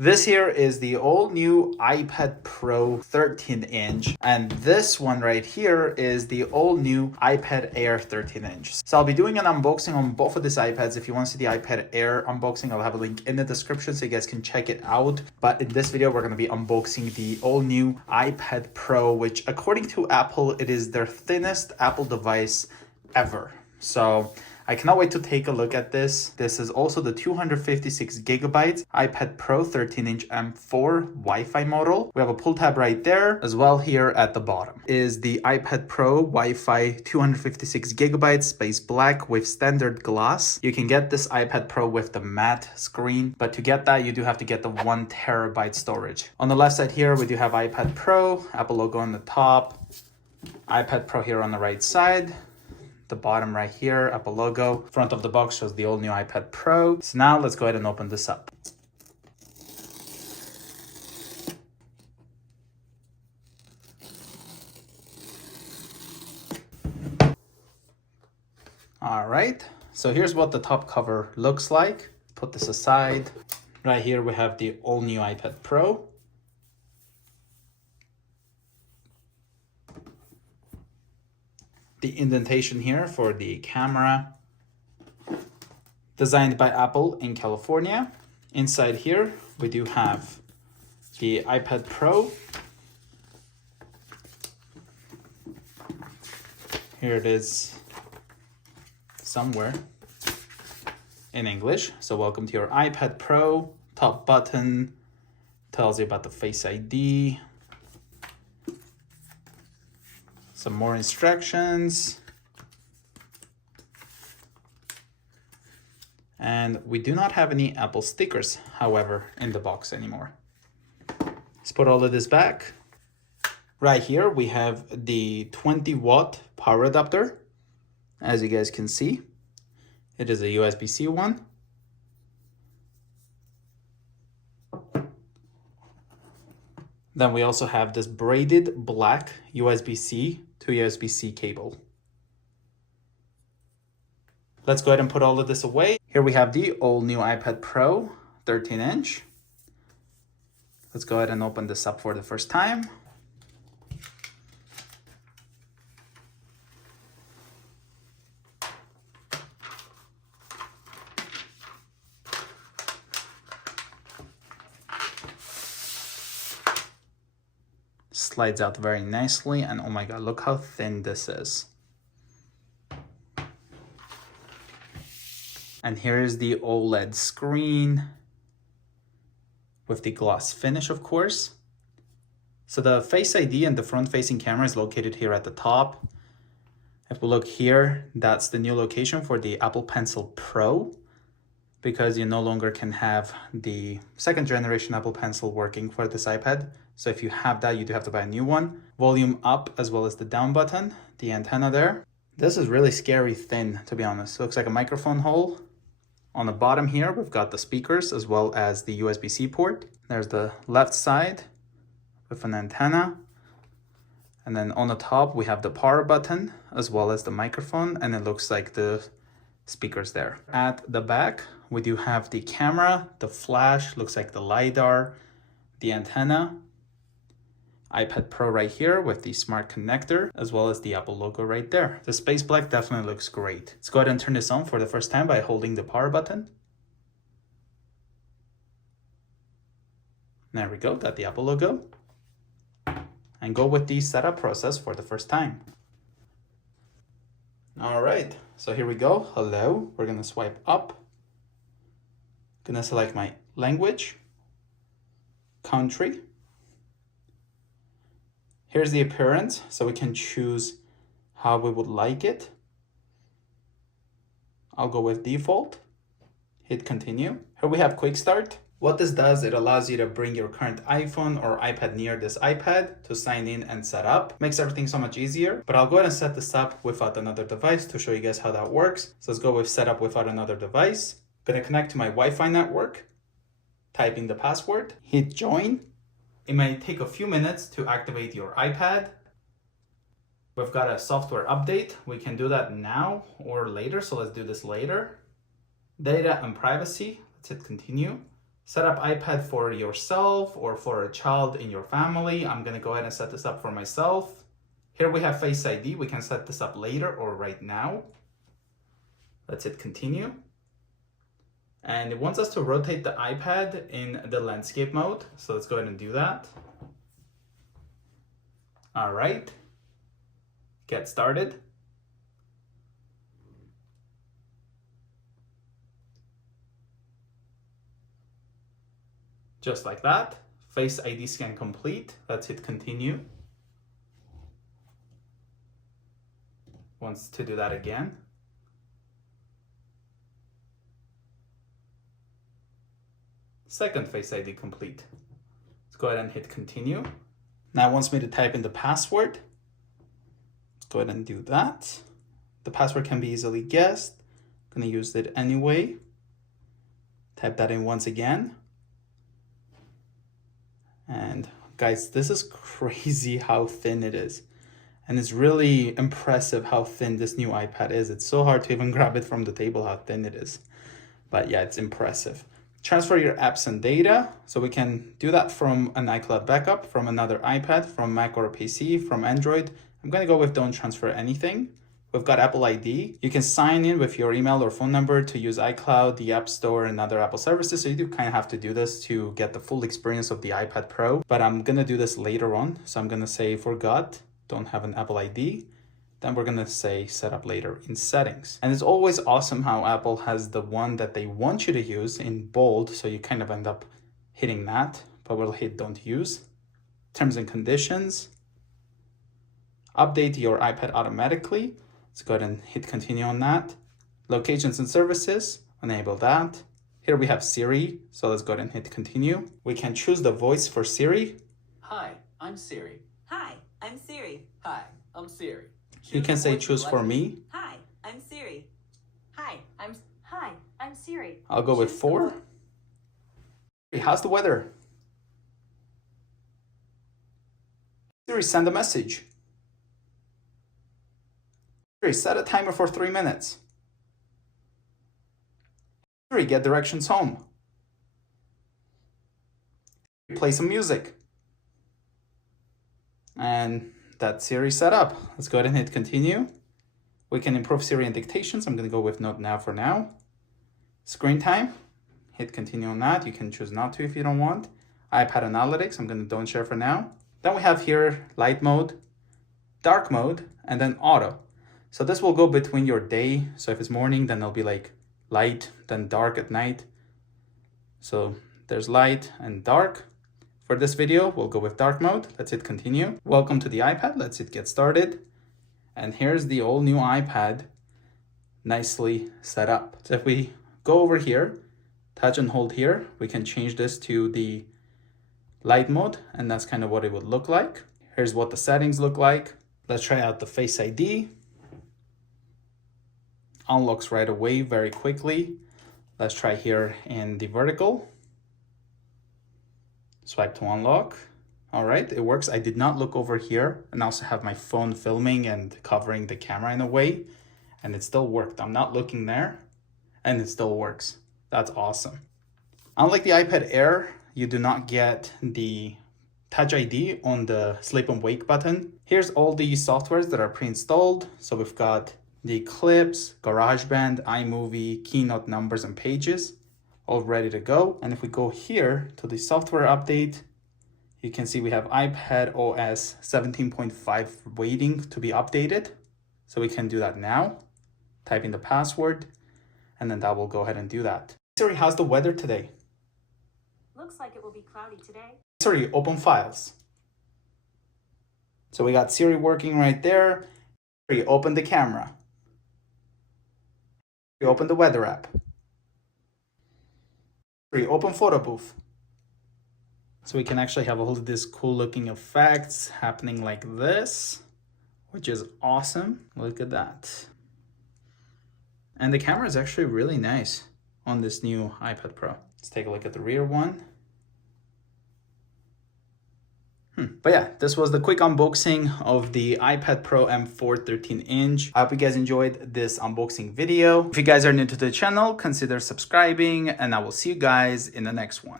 This here is the all new iPad Pro 13-inch, and this one right here is the all new iPad Air 13-inch. So I'll be doing an unboxing on both of these iPads. If you want to see the iPad Air unboxing, I'll have a link in the description so you guys can check it out. But in this video, we're going to be unboxing the all new iPad Pro, which according to Apple, it is their thinnest Apple device ever. So I cannot wait to take a look at this. This is also the 256 gigabytes iPad Pro 13-inch M4 Wi-Fi model. We have a pull tab right there. As well here at the bottom is the iPad Pro Wi-Fi 256 gigabytes space black with standard glass. You can get this iPad Pro with the matte screen, but to get that, you do have to get the 1 terabyte storage. On the left side here, we do have iPad Pro, Apple logo on the top, iPad Pro here on the right side. The bottom right here, Apple logo. Front of the box shows the all new iPad Pro. So now let's go ahead and open this up. All right, so here's what the top cover looks like. Put this aside. Right here we have the all new iPad Pro. The indentation here for the camera, designed by Apple in California. Inside here, we do have the iPad Pro. Here it is somewhere in English. So welcome to your iPad Pro. Top button tells you about the Face ID. Some more instructions. And we do not have any Apple stickers, however, in the box anymore. Let's put all of this back. Right here, we have the 20-watt power adapter. As you guys can see, it is a USB-C one. Then we also have this braided black USB-C to USB-C cable. Let's go ahead and put all of this away. Here we have the all new iPad Pro 13-inch. Let's go ahead and open this up for the first time. Slides out very nicely, and oh my god, look how thin this is. And here is the OLED screen with the gloss finish, of course. So the Face ID and the front-facing camera is located here at the top. If we look here, that's the new location for the Apple Pencil Pro, because you no longer can have the second generation Apple Pencil working for this iPad. So if you have that, you do have to buy a new one. Volume up as well as the down button, the antenna there. This is really scary thin, to be honest. Looks like a microphone hole. On the bottom here, we've got the speakers as well as the USB-C port. There's the left side with an antenna. And then on the top, we have the power button as well as the microphone. And it looks like the speakers there. At the back, we do have the camera, the flash, looks like the LiDAR, the antenna, iPad Pro right here with the smart connector, as well as the Apple logo right there. The space black definitely looks great. Let's go ahead and turn this on for the first time by holding the power button. There we go, got the Apple logo. And go with the setup process for the first time. All right, so here we go. Hello, we're gonna swipe up. Gonna select my language, country. Here's the appearance, so we can choose how we would like it. I'll go with default, hit continue. Here we have quick start. What this does, it allows you to bring your current iPhone or iPad near this iPad to sign in and set up. Makes everything so much easier, but I'll go ahead and set this up without another device to show you guys how that works. So let's go with setup without another device. Gonna connect to my Wi-Fi network, type in the password, hit join. It may take a few minutes to activate your iPad. We've got a software update. We can do that now or later, so let's do this later. Data and privacy, let's hit continue. Set up iPad for yourself or for a child in your family. I'm gonna go ahead and set this up for myself. Here we have Face ID. We can set this up later or right now. Let's hit continue. And it wants us to rotate the iPad in the landscape mode. So let's go ahead and do that. All right, get started. Just like that. Face ID scan complete. Let's hit continue. Wants to do that again. Second Face ID complete. Let's go ahead and hit continue. Now it wants me to type in the password. Let's go ahead and do that. The password can be easily guessed. I'm gonna use it anyway. Type that in once again. And guys, this is crazy how thin it is. And it's really impressive how thin this new iPad is. It's so hard to even grab it from the table how thin it is. But yeah, it's impressive. Transfer your apps and data. So we can do that from an iCloud backup, from another iPad, from Mac or PC, from Android. I'm gonna go with don't transfer anything. We've got Apple ID. You can sign in with your email or phone number to use iCloud, the App Store, and other Apple services. So you do kind of have to do this to get the full experience of the iPad Pro. But I'm gonna do this later on. So I'm gonna say forgot, don't have an Apple ID. Then we're gonna say set up later in settings. And it's always awesome how Apple has the one that they want you to use in bold. So you kind of end up hitting that, but we'll hit don't use. Terms and conditions. Update your iPad automatically. Let's go ahead and hit continue on that. Locations and services, enable that. Here we have Siri, so let's go ahead and hit continue. We can choose the voice for Siri. Hi, I'm Siri. Hi, I'm Siri. Hi, I'm Siri. You can say choose for me. Hi, I'm Siri. Hi, I'm Siri. I'll go with 4. How's the weather? Siri, send a message. Siri, set a timer for 3 minutes. Siri, get directions home. Play some music. And that's Siri set up. Let's go ahead and hit continue. We can improve Siri and dictations. I'm gonna go with not now for now. Screen time, hit continue on that. You can choose not to if you don't want. iPad analytics, I'm gonna don't share for now. Then we have here light mode, dark mode, and then auto. So this will go between your day. So if it's morning, then it'll be like light, then dark at night. So there's light and dark. For this video, we'll go with dark mode. Let's hit continue. Welcome to the iPad. Let's hit get started. And here's the all new iPad nicely set up. So if we go over here, touch and hold here, we can change this to the light mode, and that's kind of what it would look like. Here's what the settings look like. Let's try out the Face ID. Unlocks right away very quickly. Let's try here in the vertical. Swipe to unlock. All right, it works. I did not look over here and also have my phone filming and covering the camera in a way, and it still worked. I'm not looking there and it still works. That's awesome. Unlike the iPad Air, you do not get the Touch ID on the sleep and wake button. Here's all the softwares that are pre-installed. So we've got the Clips, GarageBand, iMovie, Keynote, Numbers, and Pages, all ready to go. And if we go here to the software update, you can see we have iPad OS 17.5 waiting to be updated. So we can do that now. Type in the password, and then that will go ahead and do that. Siri, how's the weather today? Looks like it will be cloudy today. Siri, open files. So we got Siri working right there. Siri, open the camera. Siri, open the weather app. Siri, open photo booth. So we can actually have all of these cool looking effects happening like this, which is awesome. Look at that. And the camera is actually really nice on this new iPad Pro. Let's take a look at the rear one. But yeah, this was the quick unboxing of the iPad Pro M4 13-inch. I hope you guys enjoyed this unboxing video. If you guys are new to the channel, consider subscribing, and I will see you guys in the next one.